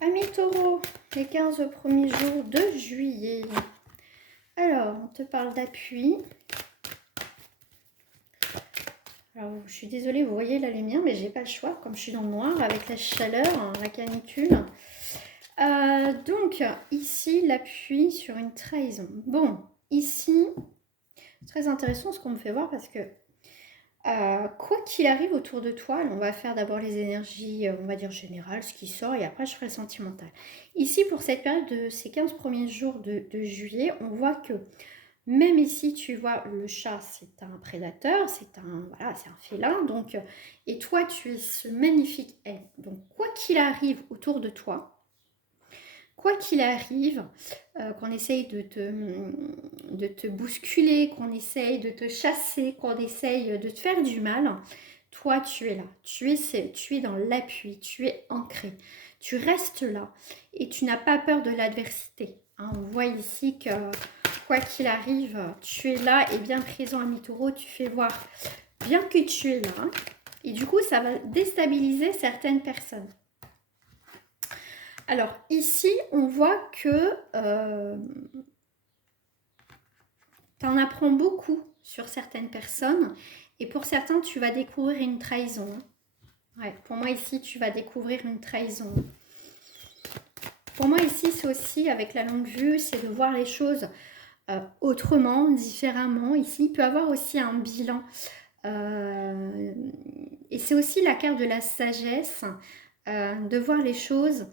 Amis taureaux, les 15 premiers jours de juillet. Alors, on te parle d'appui. Alors, je suis désolée, vous voyez la lumière, mais j'ai pas le choix, comme je suis dans le noir, avec la chaleur, la canicule. Donc, ici, l'appui sur une trahison. Bon, ici, c'est très intéressant ce qu'on me fait voir parce que quoi qu'il arrive autour de toi, on va faire d'abord les énergies, on va dire générales, ce qui sort, et après je ferai le sentimental. Ici, pour cette période de ces 15 premiers jours de juillet, on voit que même ici, tu vois, le chat, c'est un prédateur, voilà, c'est un félin, donc, et toi, tu es ce magnifique être. Donc, quoi qu'il arrive autour de toi, quoi qu'il arrive, qu'on essaye de te bousculer, qu'on essaye de te chasser, qu'on essaye de te faire du mal, toi tu es là, tu es dans l'appui, tu es ancré, tu restes là et tu n'as pas peur de l'adversité. Hein, on voit ici que quoi qu'il arrive, tu es là et bien présent à mi-taureau, tu fais voir bien que tu es là et du coup ça va déstabiliser certaines personnes. Alors ici, on voit que tu en apprends beaucoup sur certaines personnes et pour certains, tu vas découvrir une trahison. Ouais, pour moi ici, tu vas découvrir une trahison. Pour moi ici, c'est aussi avec la longue vue, c'est de voir les choses autrement, différemment. Ici, il peut y avoir aussi un bilan. Et c'est aussi la carte de la sagesse, de voir les choses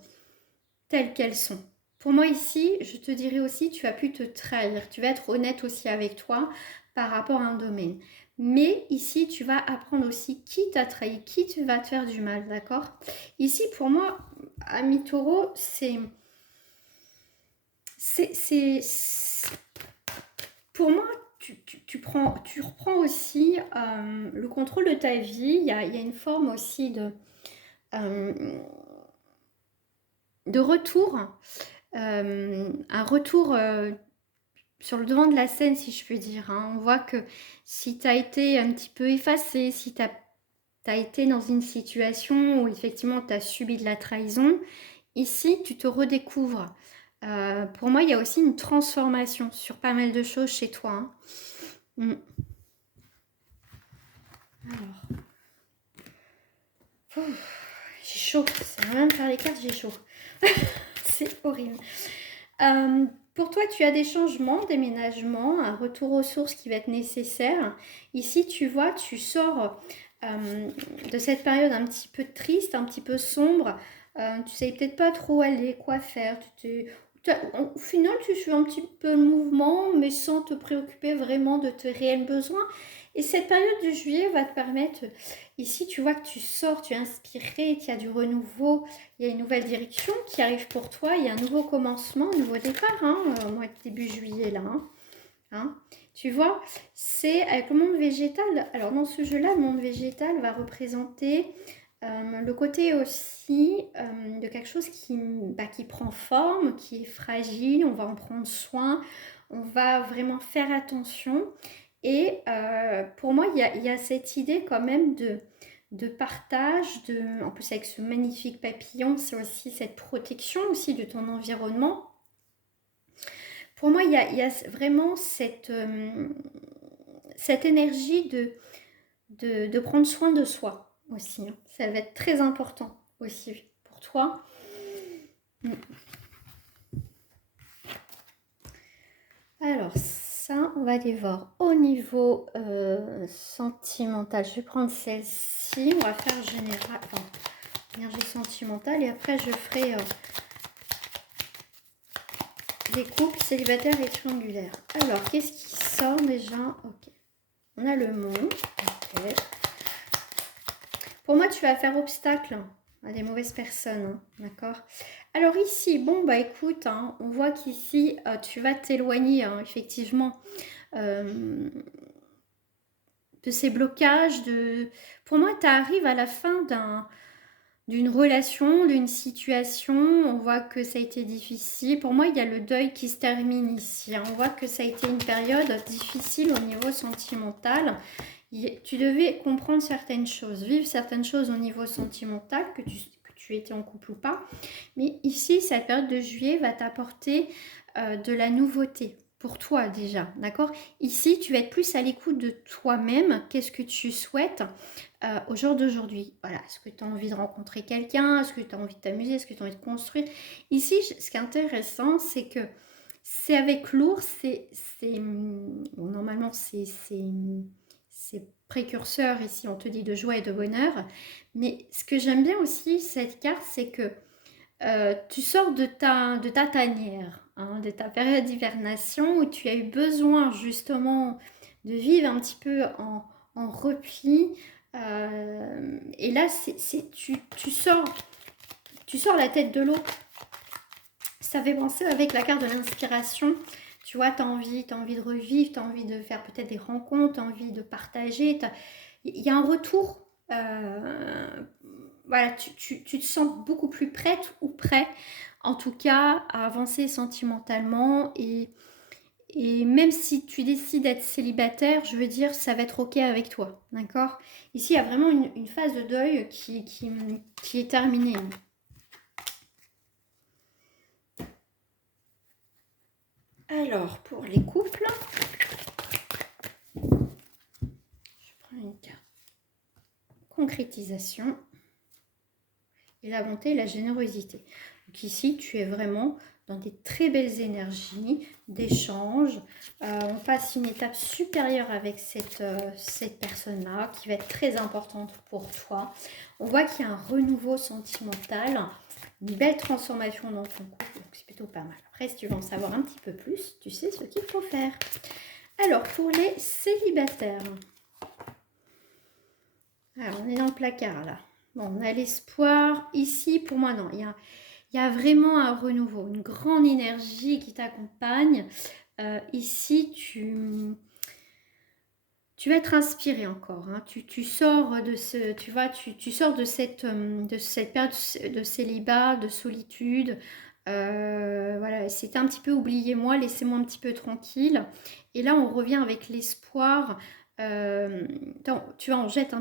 telles qu'elles sont. Pour moi ici, je te dirais aussi, tu as pu te trahir. Tu vas être honnête aussi avec toi par rapport à un domaine. Mais ici, tu vas apprendre aussi qui t'a trahi, qui tu vas te faire du mal, d'accord? Ici, pour moi, ami taureau, pour moi, tu reprends aussi le contrôle de ta vie. Il y a une forme aussi euh, de retour, un retour sur le devant de la scène, si je puis dire. Hein. On voit que si tu as été un petit peu effacé, si tu as été dans une situation où effectivement tu as subi de la trahison, ici tu te redécouvres. Pour moi, il y a aussi une transformation sur pas mal de choses chez toi. Hein. Alors, j'ai chaud. C'est rien de faire les cartes, j'ai chaud. C'est horrible. Pour toi, tu as des changements, déménagements, un retour aux sources qui va être nécessaire. Ici, tu vois, tu sors de cette période un petit peu triste, un petit peu sombre. Tu sais peut-être pas trop où aller, quoi faire. Au final, tu suis un petit peu le mouvement, mais sans te préoccuper vraiment de tes réels besoins. Et cette période de juillet va te permettre, ici, tu vois que tu sors, tu es inspiré, qu'il y a du renouveau, il y a une nouvelle direction qui arrive pour toi, il y a un nouveau commencement, un nouveau départ, hein, au mois de début juillet là. Hein. Tu vois, c'est avec le monde végétal. Alors dans ce jeu-là, le monde végétal va représenter le côté aussi de quelque chose qui prend forme, qui est fragile, on va en prendre soin, on va vraiment faire attention. Et pour moi, il y a cette idée quand même de partage, en plus avec ce magnifique papillon, c'est aussi cette protection aussi de ton environnement. Pour moi, il y a vraiment cette énergie de prendre soin de soi aussi. Hein. Ça va être très important aussi pour toi. Alors, ça, on va aller voir au niveau sentimental. Je vais prendre celle-ci. On va faire général, enfin, énergie sentimentale. Et après, je ferai des couples célibataires et triangulaires. Alors, qu'est-ce qui sort déjà? Ok. On a le monde. Ok. Pour moi, tu vas faire obstacle à des mauvaises personnes. Hein, d'accord? Alors ici, bon, bah écoute, hein, on voit qu'ici, tu vas t'éloigner, hein, effectivement, de ces blocages. Pour moi, tu arrives à la fin d'une relation, d'une situation. On voit que ça a été difficile. Pour moi, il y a le deuil qui se termine ici. Hein. On voit que ça a été une période difficile au niveau sentimental. Tu devais comprendre certaines choses, vivre certaines choses au niveau sentimental que tu tu étais en couple ou pas. Mais ici, cette période de juillet va t'apporter de la nouveauté pour toi déjà, d'accord? Ici, tu vas être plus à l'écoute de toi-même. Qu'est-ce que tu souhaites au jour d'aujourd'hui? Voilà, est-ce que tu as envie de rencontrer quelqu'un? Est-ce que tu as envie de t'amuser? Est-ce que tu as envie de construire? Ici, ce qui est intéressant, c'est que c'est avec l'ours, bon, normalement, c'est précurseur, ici on te dit de joie et de bonheur, mais ce que j'aime bien aussi, cette carte, c'est que tu sors de ta tanière, hein, de ta période d'hivernation où tu as eu besoin justement de vivre un petit peu en repli. Et là, tu sors la tête de l'eau. Ça fait penser avec la carte de l'inspiration. Tu vois, tu as envie de revivre, tu as envie de faire peut-être des rencontres, tu as envie de partager. Il y a un retour. Voilà, tu te sens beaucoup plus prête ou prêt, en tout cas, à avancer sentimentalement. Et même si tu décides d'être célibataire, je veux dire, ça va être OK avec toi. D'accord? Ici, il y a vraiment une phase de deuil qui est terminée. Alors, pour les couples, je prends une carte. Concrétisation et la bonté et la générosité. Donc ici, tu es vraiment dans des très belles énergies d'échange. On passe une étape supérieure avec cette personne-là qui va être très importante pour toi. On voit qu'il y a un renouveau sentimental, une belle transformation dans ton couple. Donc c'est plutôt pas mal. Après, si tu veux en savoir un petit peu plus, tu sais ce qu'il faut faire. Alors, pour les célibataires. Alors, on est dans le placard là. Bon, on a l'espoir. Ici, pour moi, non. Il y a vraiment un renouveau, une grande énergie qui t'accompagne. Ici, tu vas être inspiré encore. Hein. Tu sors de tu sors de cette période de célibat, de solitude. Voilà, c'était un petit peu oubliez-moi, laissez-moi un petit peu tranquille. Et là, on revient avec l'espoir. Tu vois, on jette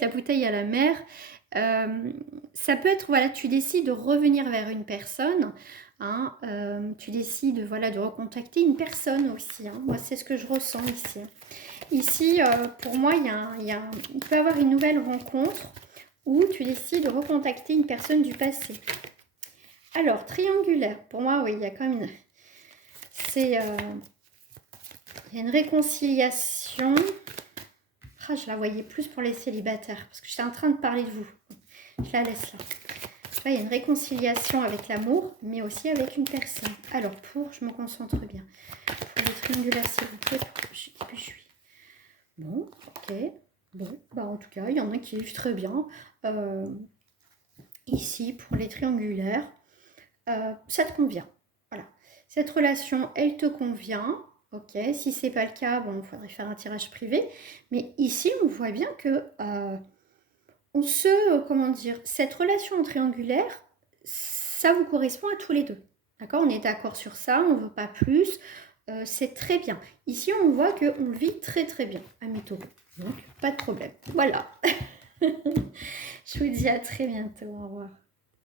la bouteille à la mer. Ça peut être, voilà, tu décides de revenir vers une personne. Hein, tu décides, voilà, de recontacter une personne aussi. Hein. Moi, c'est ce que je ressens ici. Ici, pour moi, il peut y avoir une nouvelle rencontre où tu décides de recontacter une personne du passé. Alors, triangulaire, pour moi, oui, il y a quand même il y a une réconciliation. Ah, je la voyais plus pour les célibataires, parce que j'étais en train de parler de vous. Je la laisse là. Là, il y a une réconciliation avec l'amour, mais aussi avec une personne. Alors, je me concentre bien. Pour les triangulaires, s'il vous plaît, qui je suis. Bon, ok. Bon, bah en tout cas, il y en a qui vivent très bien. Ici, pour les triangulaires, ça te convient. Voilà. Cette relation, elle te convient. Ok. Si c'est pas le cas, bon, il faudrait faire un tirage privé. Mais ici, on voit bien que comment dire, cette relation triangulaire, ça vous correspond à tous les deux. D'accord? On est d'accord sur ça, on ne veut pas plus. C'est très bien. Ici, on voit qu'on le vit très très bien, amis taureaux. Donc, pas de problème. Voilà. Je vous dis à très bientôt. Au revoir.